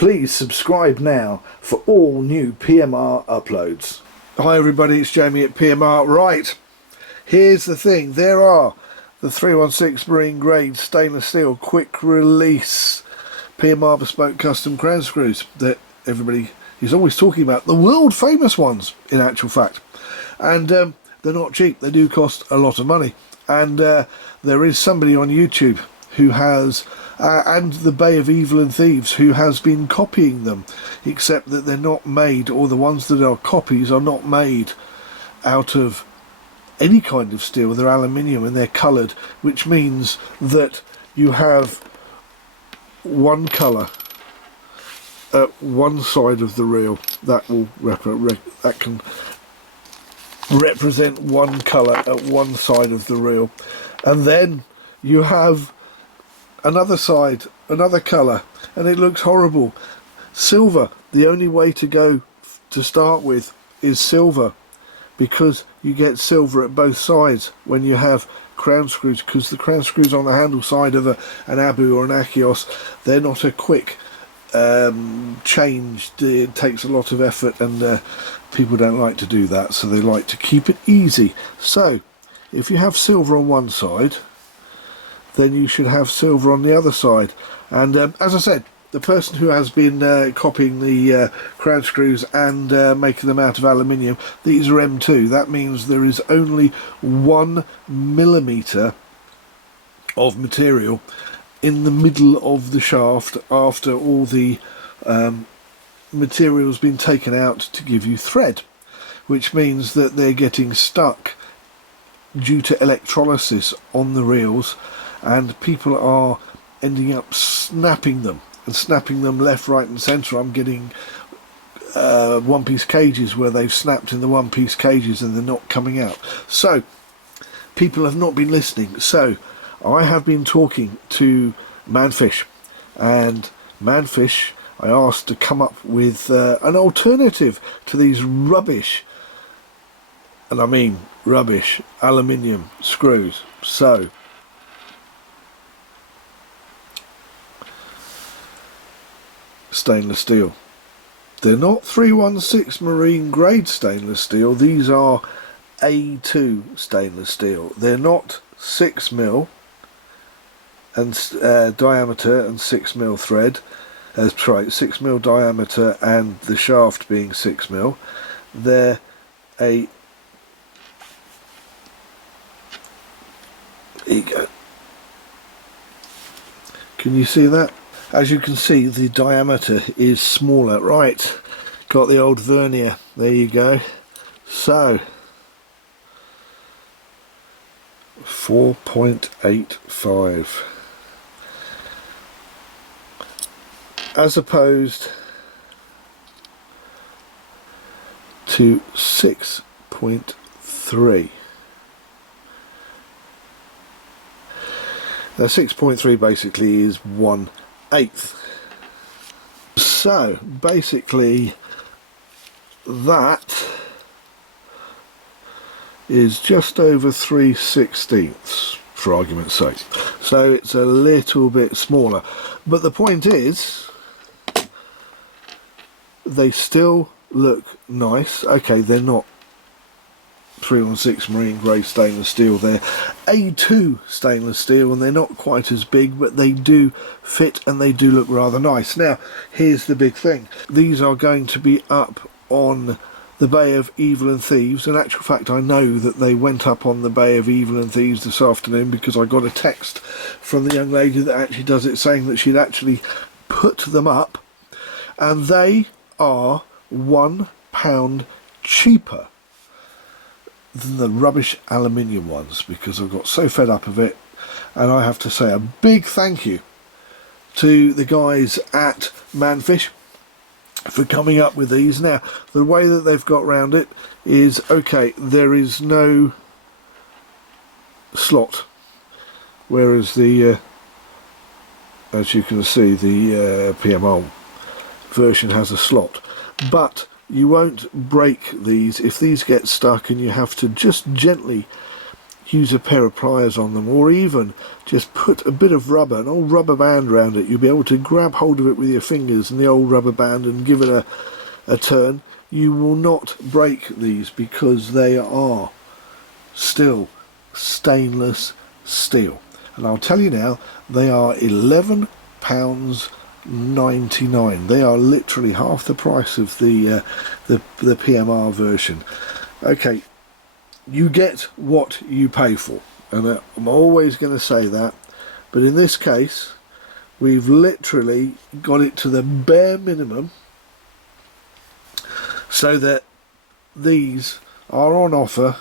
Please subscribe now for all new PMR uploads. Hi everybody, it's Jamie at PMR. Right, here's the thing. There are the 316 marine grade stainless steel quick release PMR Bespoke custom crown screws that everybody is always talking about. The world famous ones, in actual fact. And they're not cheap. They do cost a lot of money. And there is somebody on YouTube who has, and the Bay of Evil and Thieves, who has been copying them, except that they're not made, or the ones that are copies are not made out of any kind of steel. They're aluminium and they're coloured, which means that you have one colour at one side of the reel. That will can represent one colour at one side of the reel, and then you have another side, another colour, and it looks horrible. Silver, the only way to go to start with is silver, because you get silver at both sides when you have crown screws, because the crown screws on the handle side of an Abu or an Achios, they're not a quick change. It takes a lot of effort, and people don't like to do that, so they like to keep it easy. So if you have silver on one side, then you should have silver on the other side. And as I said, the person who has been copying the crown screws and making them out of aluminium, these are M2. That means there is only 1 millimetre of material in the middle of the shaft after all the material has been taken out to give you thread, which means that they're getting stuck due to electrolysis on the reels, and people are ending up snapping them, and snapping them left, right and centre. I'm getting one-piece cages where they've snapped in the one-piece cages and they're not coming out. So people have not been listening. So I have been talking to ManFish, and ManFish I asked to come up with an alternative to these rubbish, and I mean rubbish, aluminium screws. So stainless steel. They're not 316 marine grade stainless steel. These are A2 stainless steel. They're not 6mm and diameter and 6mm thread. Sorry, 6mm diameter and the shaft being 6mm. They're a, there you go. Can you see that? As you can see, the diameter is smaller. Right, got the old vernier. There you go. So 4.85 as opposed to 6.3. Now 6.3 basically is 1/8. So basically that is just over 3/16, for argument's sake. So it's a little bit smaller, but the point is they still look nice. Okay, they're not 316 marine grade stainless steel, they're A2 stainless steel, and they're not quite as big, but they do fit and they do look rather nice. Now here's the big thing. These are going to be up on the Bay of Evil and Thieves. In actual fact, I know that they went up on the Bay of Evil and Thieves this afternoon, because I got a text from the young lady that actually does it saying that she'd actually put them up, and they are £1 cheaper than the rubbish aluminium ones, because I've got so fed up of it. And I have to say a big thank you to the guys at ManFish for coming up with these. Now the way that they've got around it is, okay, there is no slot, whereas the as you can see, the PMR version has a slot, but you won't break these if these get stuck, and you have to just gently use a pair of pliers on them, or even just put a bit of rubber, an old rubber band around it. You'll be able to grab hold of it with your fingers and the old rubber band and give it a turn. You will not break these because they are still stainless steel. And I'll tell you now, they are £11.99. They are literally half the price of the PMR version. Okay, you get what you pay for, and I'm always going to say that, but in this case we've literally got it to the bare minimum, so that these are on offer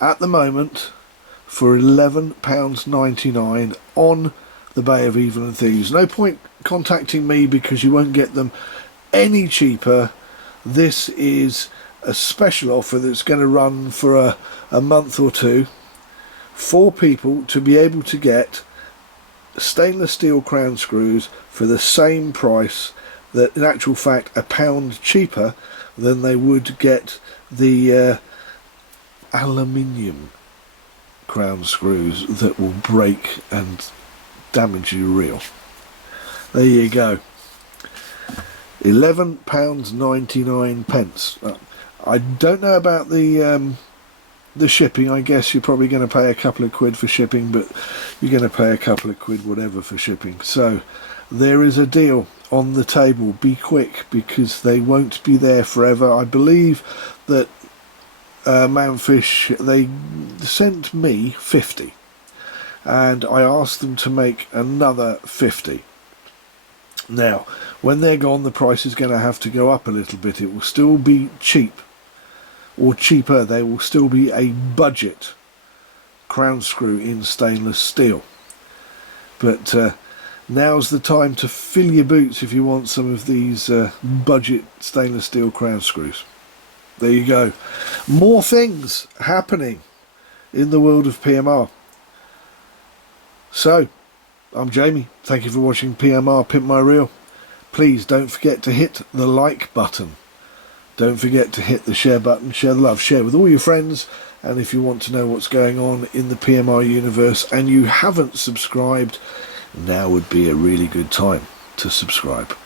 at the moment for £11.99 on the Bay of Evil and Thieves. No point contacting me because you won't get them any cheaper. This is a special offer that's going to run for a month or two for people to be able to get stainless steel crown screws for the same price, that in actual fact £1 cheaper than they would get the aluminium crown screws that will break and damage your reel. There you go, £11.99. I don't know about the shipping. I guess you're probably going to pay a couple of quid for shipping, but you're going to pay a couple of quid whatever for shipping. So there is a deal on the table. Be quick because they won't be there forever. I believe that ManFish, they sent me 50 and I asked them to make another 50. Now when they're gone, the price is going to have to go up a little bit. It will still be cheap, or cheaper. They will still be a budget crown screw in stainless steel, but now's the time to fill your boots if you want some of these budget stainless steel crown screws. There you go. More things happening in the world of PMR. So I'm Jamie, thank you for watching PMR Pimp My Reel. Please don't forget to hit the like button. Don't forget to hit the share button, share the love, share with all your friends. And if you want to know what's going on in the PMR universe and you haven't subscribed, now would be a really good time to subscribe.